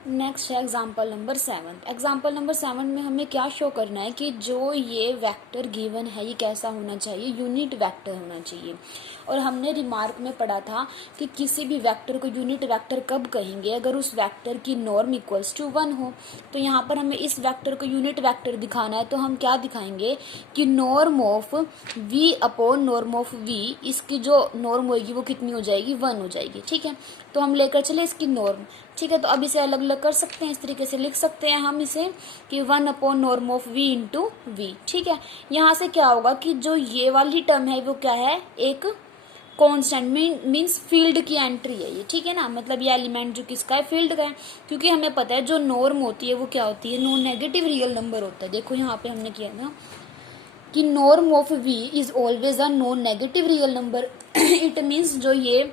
Next है example number 7। Example number 7 में हमें क्या शो करना है कि जो ये वेक्टर गिवन है ये कैसा होना चाहिए, यूनिट वेक्टर होना चाहिए। और हमने रिमार्क में पढ़ा था कि किसी भी वेक्टर को यूनिट वेक्टर कब कहेंगे, अगर उस वेक्टर की नॉर्म इक्वल्स टू 1 हो। तो यहाँ पर हमें इस वेक्टर को यूनिट वेक्टर दिखाना है, तो हम क्या दिखाएंगे कि norm of v upon norm of v, इसकी जो नॉर्म होगी वो कितनी हो जाएगी, 1 हो जाएगी। ठीक है, तो हम लेकर चले इसकी नॉर्म। ठीक है, तो अब इसे अलग अलग कर सकते हैं, इस तरीके से लिख सकते हैं हम इसे कि 1 upon norm of v into v. ठीक है, यहाँ से क्या होगा कि जो ये वाली टर्म है वो क्या है, एक कांस्टेंट मीन्स फील्ड की एंट्री है ये। ठीक है ना, मतलब ये एलिमेंट जो किसका है, फील्ड का है। क्योंकि हमें पता है जो नॉर्म होती है वो क्या होती है, नॉन नेगेटिव रियल नंबर होता है। देखो यहाँ पे हमने किया था कि norm of v is always a non negative real number. It means जो ये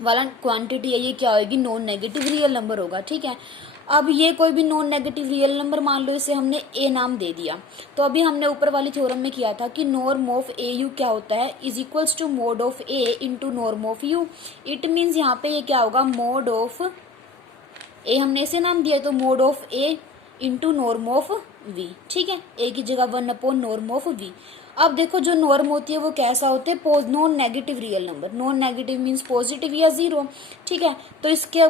वाला क्वांटिटी है ये क्या होगी, नॉन नेगेटिव रियल नंबर होगा। ठीक है, अब ये कोई भी नॉन नेगेटिव रियल नंबर मान लो, इसे हमने ए नाम दे दिया। तो अभी हमने ऊपर वाली थ्योरम में किया था कि नॉर्म ऑफ ए यू क्या होता है, is equals to mod of a into norm of u. It means यहाँ पे ये क्या होगा, मोड ऑफ ए हमने इसे नाम दिया, तो mod of a into norm of v. ठीक है, ए की जगह 1 अपॉन नॉर्म ऑफ वी। अब देखो जो नॉर्म होती है वो कैसा होते हैं, non negative real number. Non negative means positive या जीरो। ठीक है, तो इसके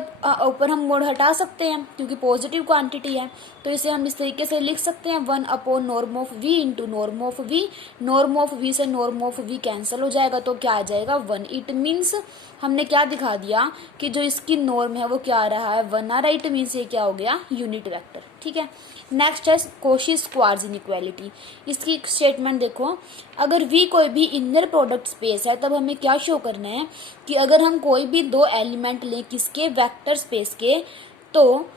ऊपर हम मोड हटा सकते हैं क्योंकि पॉजिटिव क्वांटिटी है। तो इसे हम इस तरीके से लिख सकते हैं 1 upon norm of v into norm of v. Norm of v से नॉर्म ऑफ वी कैंसिल हो जाएगा, तो क्या आ जाएगा, 1। इट मीन्स हमने क्या दिखा दिया कि जो इसकी नॉर्म है वो क्या आ रहा है, 1 आ रहा है। इट मीन्स ये क्या हो गया, यूनिट वेक्टर। ठीक है, नेक्स्ट है कॉची स्क्वायर्स इनइक्वालिटी। इसकी स्टेटमेंट देखो, अगर v कोई भी इनर प्रोडक्ट स्पेस है तब हमें क्या शो करना है कि अगर हम कोई भी दो एलिमेंट लें किसके, वेक्टर स्पेस के, तो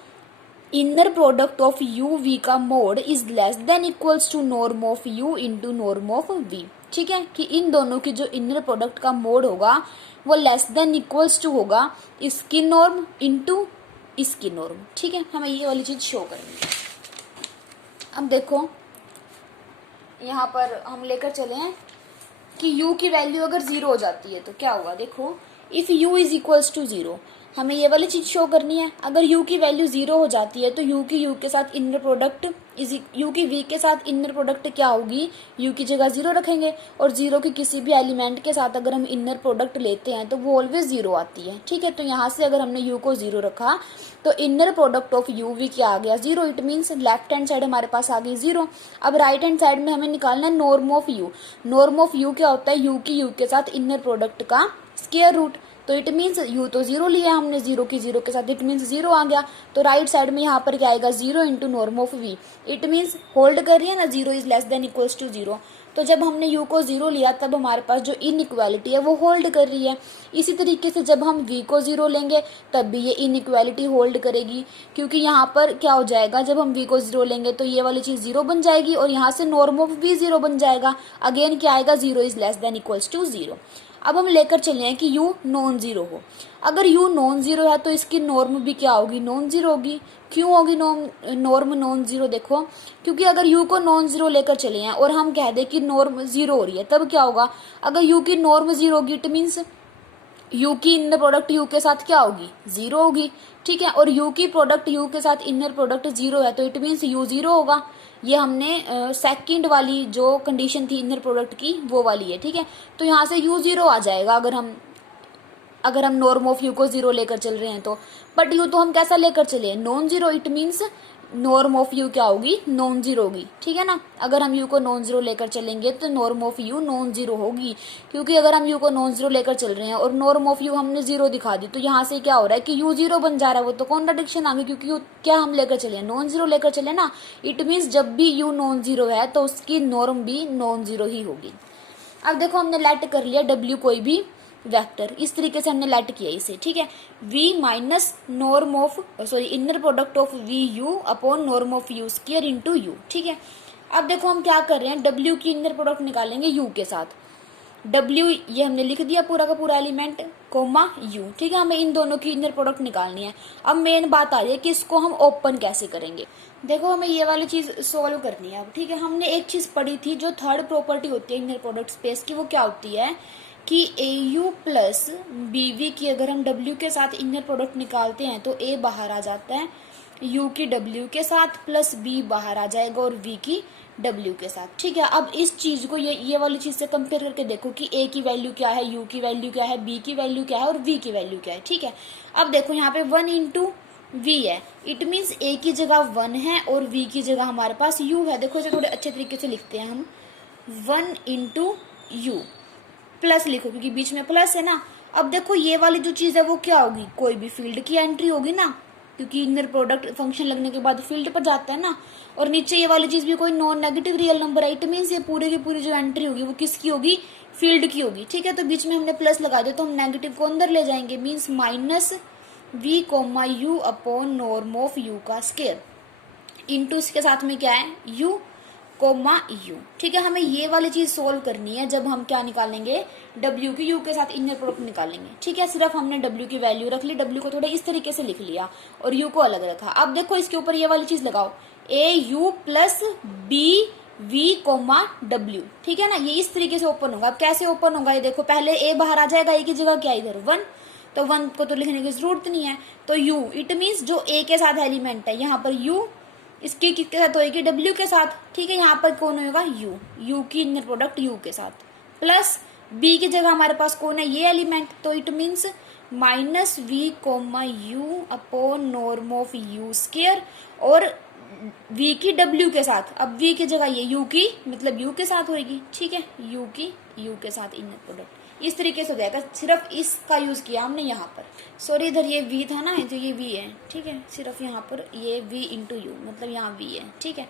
inner product of u v का mod is less than equals to norm of u into norm of v। ठीक है, कि इन दोनों की जो इनर प्रोडक्ट का मोड होगा वो लेस देन इक्वल्स टू होगा इसकी नॉर्म इंटू इसकी नॉर्म। ठीक है, हमें ये वाली चीज शो करनी है। अब देखो यहाँ पर हम लेकर चले हैं कि u की वैल्यू अगर 0 हो जाती है तो क्या होगा, देखो if u is equals to 0, हमें ये वाली चीज शो करनी है। अगर u की वैल्यू 0 हो जाती है तो u की u के साथ इनर प्रोडक्ट u की v के साथ इनर प्रोडक्ट क्या होगी, u की जगह 0 रखेंगे, और 0 की किसी भी एलिमेंट के साथ अगर हम इनर प्रोडक्ट लेते हैं तो वो ऑलवेज 0 आती है। ठीक है, तो यहाँ से अगर हमने u को 0 रखा तो inner product of u v क्या आ गया, 0। It means left hand side हमारे पास आ गई 0। अब राइट हैंड साइड में हमें निकालना है norm of u। Norm of u क्या होता है, u की u के साथ इनर प्रोडक्ट का स्क्वायर रूट। तो इट मीन्स u तो 0 लिया हमने, 0 की 0 के साथ, इट मीन्स 0 आ गया। तो राइट साइड में यहाँ पर क्या आएगा, 0 into norm of v। It means hold कर रही है ना, 0 is less than equals to 0। तो जब हमने u को 0 लिया तब हमारे पास जो इनइक्वालिटी है वो होल्ड कर रही है। इसी तरीके से जब हम v को 0 लेंगे तब भी ये इनइक्वालिटी होल्ड करेगी, क्योंकि यहाँ पर क्या हो जाएगा, जब हम v को 0 लेंगे तो ये वाली चीज 0 बन जाएगी और यहाँ से नॉर्म ऑफ v 0 बन जाएगा। अगेन क्या आएगा, 0 is less than equals to 0। अब हम लेकर चले हैं कि u नॉन जीरो हो। अगर u नॉन जीरो है तो इसकी नॉर्म भी क्या होगी, नॉन जीरो होगी। क्यों होगी नॉर्म नॉन जीरो, देखो क्योंकि अगर u को नॉन जीरो लेकर चले हैं और हम कह दें कि नॉर्म 0 हो रही है तब क्या होगा, अगर u की नॉर्म 0 होगी इट मीन्स u की इनर प्रोडक्ट u के साथ क्या होगी, 0 होगी। ठीक है, और u की प्रोडक्ट u के साथ इनर प्रोडक्ट 0 है तो इट मीन्स u 0 होगा। ये हमने सेकंड वाली जो कंडीशन थी इनर प्रोडक्ट की वो वाली है। ठीक है, तो यहाँ से u 0 आ जाएगा अगर हम नॉर्म ऑफ u को 0 लेकर चल रहे हैं तो। बट u तो हम कैसा लेकर चले हैं, non zero. It means norm of u क्या होगी, नॉन जीरो होगी। ठीक है ना, अगर हम u को नॉन जीरो लेकर चलेंगे तो norm of u non zero होगी, क्योंकि अगर हम u को नॉन जीरो लेकर चल रहे हैं और नॉर्म ऑफ u हमने 0 दिखा दी तो यहाँ से क्या हो रहा है कि u 0 बन जा रहा है। वो तो कॉन्ट्राडिक्शन आ गई, क्योंकि u क्या हम लेकर चले, नॉन जीरो लेकर चले ना। इट मीन्स जब भी u नॉन जीरो है तो उसकी नॉर्म भी नॉन जीरो ही होगी। अब देखो हमने लेट कर लिया w कोई भी वेक्टर, इस तरीके से हमने लेट किया इसे। ठीक है, v minus norm of inner product of v u upon norm of u square into u। ठीक है, अब देखो हम क्या कर रहे हैं, w की इनर प्रोडक्ट निकालेंगे u के साथ। w ये हमने लिख दिया पूरा का पूरा एलिमेंट कोमा u। ठीक है, हमें इन दोनों की इनर प्रोडक्ट निकालनी है। अब मेन बात आ रही है कि इसको हम ओपन कैसे करेंगे। देखो हमें ये वाली चीज सोल्व करनी है अब। ठीक है, हमने एक चीज पढ़ी थी जो थर्ड प्रॉपर्टी होती है इनर प्रोडक्ट स्पेस की, वो क्या होती है कि ए यू प्लस बी वी की अगर हम डब्ल्यू के साथ इनर प्रोडक्ट निकालते हैं तो ए बाहर आ जाता है यू की डब्ल्यू के साथ प्लस बी बाहर आ जाएगा और वी की डब्ल्यू के साथ। ठीक है, अब इस चीज को ये वाली चीज से कंपेयर करके देखो कि ए की वैल्यू क्या है, यू की वैल्यू क्या है, बी की वैल्यू क्या है और वी की वैल्यू क्या है। ठीक है, अब देखो यहाँ पे 1 इंटू वी है, इट मीन्स ए की जगह 1 है और वी की जगह हमारे पास यू है। देखो इसे थोड़े अच्छे तरीके से लिखते हैं हम, 1 इंटू यू प्लस लिखो क्योंकि बीच में प्लस है ना। अब देखो ये वाली जो चीज है वो क्या होगी, कोई भी फील्ड की एंट्री होगी ना, क्योंकि इनर प्रोडक्ट फंक्शन लगने के बाद फील्ड पर जाता है ना। और नीचे ये वाली चीज भी कोई नॉन नेगेटिव रियल नंबर है, इट मीन्स ये पूरे की पूरी जो एंट्री होगी वो किसकी होगी, फील्ड की होगी। ठीक है, तो बीच में हमने प्लस लगा दिया तो हम नेगेटिव को अंदर ले जाएंगे, means minus v comma u upon norm of u का स्क्वायर इंटू इसके साथ में क्या है यू कोमा यू। ठीक है, हमें ये वाली चीज सोल्व करनी है जब हम क्या निकालेंगे, डब्ल्यू की यू के साथ इनर प्रोडक्ट निकालेंगे। ठीक है, सिर्फ हमने डब्ल्यू की वैल्यू रख ली, डब्ल्यू को थोड़ा इस तरीके से लिख लिया और यू को अलग रखा। अब देखो इसके ऊपर ये वाली चीज लगाओ, A U plus B we comma W. ठीक है ना, ये इस तरीके से ओपन होगा। अब कैसे ओपन होगा ये देखो, पहले ए बाहर आ जाएगा, ए की जगह क्या इधर 1, तो 1 को तो लिखने की जरूरत नहीं है, तो यू इट मीन्स जो ए के साथ एलिमेंट है यहाँ पर यू, इसकी किसके साथ होएगी, डब्ल्यू के साथ। ठीक है, यहाँ पर कौन होगा यू, यू की इनर प्रोडक्ट यू के साथ, प्लस बी की जगह हमारे पास कौन है ये एलिमेंट, तो it means minus v comma u upon norm of u square और वी की डब्ल्यू के साथ। अब वी की जगह ये यू की मतलब यू के साथ होएगी। ठीक है, यू की यू के साथ इनर प्रोडक्ट इस तरीके से हो जाएगा, सिर्फ इसका यूज किया हमने यहाँ पर। सॉरी इधर ये v था ना, तो ये v है। ठीक है, सिर्फ यहाँ पर ये v इंटू यू मतलब यहाँ v है। ठीक है,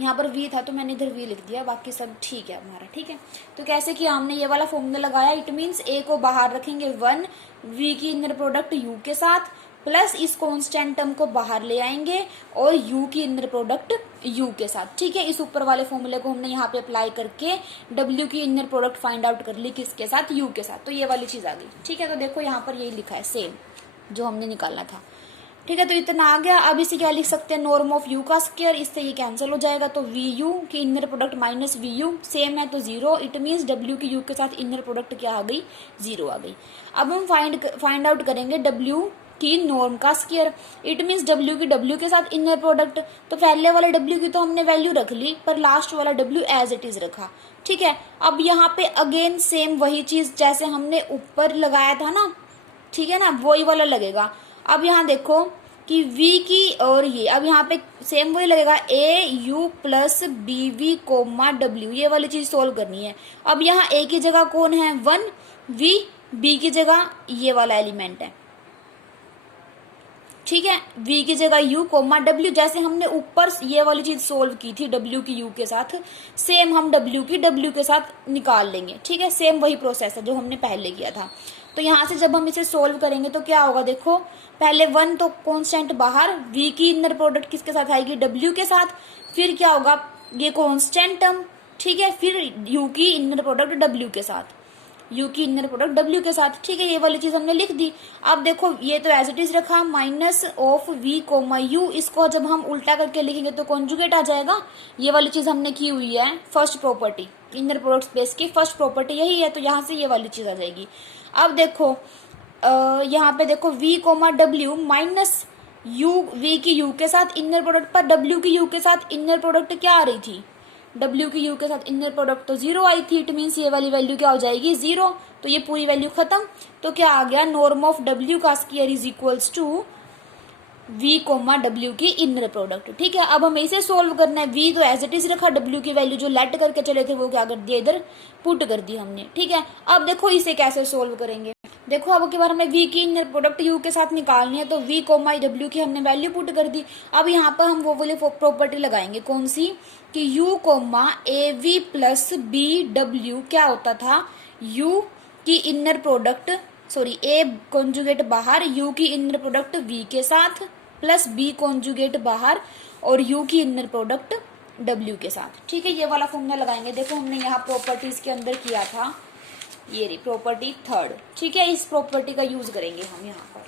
यहाँ पर v था तो मैंने इधर v लिख दिया, बाकी सब ठीक है हमारा। ठीक है, तो कैसे किया हमने ये वाला फॉर्मूला लगाया, इट मीन्स a को बाहर रखेंगे 1 v की इनर प्रोडक्ट u के साथ प्लस इस कांस्टेंट टर्म को बाहर ले आएंगे और u की इनर प्रोडक्ट u के साथ। ठीक है, इस ऊपर वाले फॉर्मूले को हमने यहाँ पे अप्लाई करके w की इनर प्रोडक्ट फाइंड आउट कर ली किसके साथ, u के साथ, तो ये वाली चीज आ गई। ठीक है, तो देखो यहाँ पर यही लिखा है सेम जो हमने निकालना था। ठीक है, तो इतना आ गया। अब इसे क्या लिख सकते हैं, नॉर्म ऑफ u का स्क्वायर, इससे ये कैंसिल हो जाएगा, तो vu की inner product minus vu same है तो 0, इट मीन्स w की u के साथ इनर प्रोडक्ट क्या आ गई, 0 आ गई। अब हम फाइंड आउट करेंगे w की नॉर्म का स्क्वायर, इट मीन्स w की w के साथ इनर प्रोडक्ट, तो पहले वाले w की तो हमने वैल्यू रख ली पर लास्ट वाला w एज इट इज रखा। ठीक है, अब यहाँ पे अगेन सेम वही चीज जैसे हमने ऊपर लगाया था ना, ठीक है ना, वही वाला लगेगा। अब यहाँ देखो कि v की और ये अब यहाँ पे सेम वही लगेगा, a u plus B we comma w, ये वाली चीज सोल्व करनी है। अब यहाँ a की जगह कौन है 1 v, b की जगह ये वाला एलिमेंट है। ठीक है, v की जगह u कोमा w, जैसे हमने ऊपर ये वाली चीज सोल्व की थी w की u के साथ, सेम हम w की w के साथ निकाल लेंगे। ठीक है, सेम वही प्रोसेस है जो हमने पहले किया था। तो यहाँ से जब हम इसे सोल्व करेंगे तो क्या होगा, देखो पहले 1 तो कांस्टेंट बाहर, v की इनर प्रोडक्ट किसके साथ आएगी, w के साथ, फिर क्या होगा ये कांस्टेंट टर्म। ठीक है, फिर u की इनर प्रोडक्ट w के साथ, u की इनर प्रोडक्ट w के साथ। ठीक है, ये वाली चीज हमने लिख दी। अब देखो ये तो एज इट इज रखा, minus of v comma u, इसको जब हम उल्टा करके लिखेंगे तो कॉन्जुगेट आ जाएगा। ये वाली चीज हमने की हुई है first property, inner product space की फर्स्ट प्रॉपर्टी यही है, तो यहाँ से ये वाली चीज आ जाएगी। अब देखो यहाँ पे देखो v comma w minus u, v की u के साथ इनर प्रोडक्ट पर w की u के साथ इनर प्रोडक्ट क्या आ रही थी, w की u के साथ इनर प्रोडक्ट तो 0 आई थी, इट मीन्स ये वाली वैल्यू क्या हो जाएगी 0, तो ये पूरी वैल्यू खत्म। तो क्या आ गया, नॉर्म ऑफ w का square is equals to v comma w की इनर प्रोडक्ट। ठीक है, अब हमें इसे सोल्व करना है, v तो एज इट इज रखा, w की वैल्यू जो लेट करके चले थे वो क्या कर दिया, इधर पुट कर दी हमने। ठीक है, अब देखो इसे कैसे सोल्व करेंगे, देखो अब की बार हमें v की इनर प्रोडक्ट u के साथ निकालनी है, तो v कोमा w की हमने वैल्यू पुट कर दी। अब यहाँ पर हम वो वाली प्रॉपर्टी लगाएंगे, कौन सी, कि u comma a v plus b डब्ल्यू क्या होता था, u की inner product sorry a conjugate बाहर, u की इनर प्रोडक्ट v के साथ प्लस b कॉन्जुगेट बाहर और u की इनर प्रोडक्ट w के साथ। ठीक है, ये वाला फॉर्मूला लगाएंगे। देखो हमने यहाँ प्रॉपर्टीज के अंदर किया था, ये रही प्रॉपर्टी थर्ड। ठीक है, इस प्रॉपर्टी का यूज करेंगे हम यहाँ पर।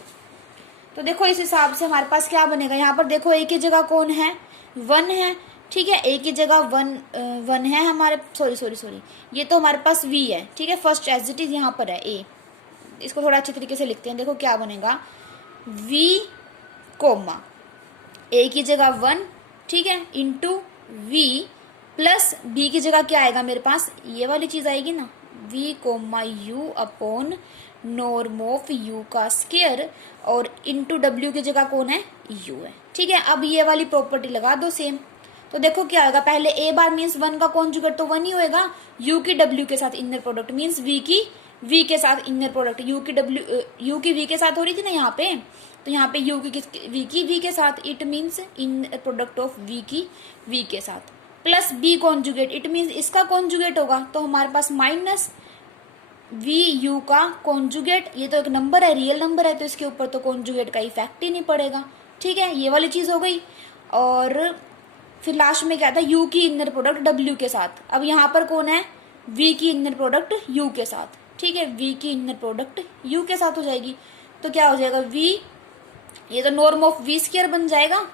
तो देखो इस हिसाब से हमारे पास क्या बनेगा, यहाँ पर देखो a की जगह कौन है 1 है, ठीक है, ए की जगह 1 है हमारे, सॉरी ये तो हमारे पास v है, ठीक है, फर्स्ट एज इट इज यहाँ पर है a। इसको थोड़ा अच्छे तरीके से लिखते हैं, देखो क्या बनेगा, v कोमा a की जगह 1, ठीक है, इंटू v प्लस b की जगह क्या आएगा मेरे पास, ये वाली चीज आएगी ना, v comma u upon norm of u का स्क्वायर, और इंटू w की जगह कौन है, u है। ठीक है, अब ये वाली प्रॉपर्टी लगा दो सेम। तो देखो क्या होगा, पहले a बार मीन्स 1 का कॉन्जुगेट तो 1 ही होएगा, u की w के साथ इनर प्रोडक्ट मीन्स v की v के साथ इनर प्रोडक्ट, u की v के साथ हो रही थी ना यहाँ पे, तो यहाँ पे u की v के साथ, it means inner product of v की v के साथ, plus b conjugate, it means इसका कॉन्जुगेट होगा, तो हमारे पास माइनस v u का कॉन्जुगेट, ये तो एक नंबर है, रियल नंबर है, तो इसके ऊपर तो कॉन्जुगेट का इफेक्ट ही नहीं पड़ेगा। ठीक है, ये वाली चीज हो गई। और फिर लास्ट में क्या था, u की इनर प्रोडक्ट w के साथ, अब यहाँ पर कौन है, v की इनर प्रोडक्ट u के साथ। ठीक है, v की इनर प्रोडक्ट u के साथ हो जाएगी, तो क्या हो जाएगा v, ये तो नॉर्म ऑफ v स्क्वायर बन जाएगा,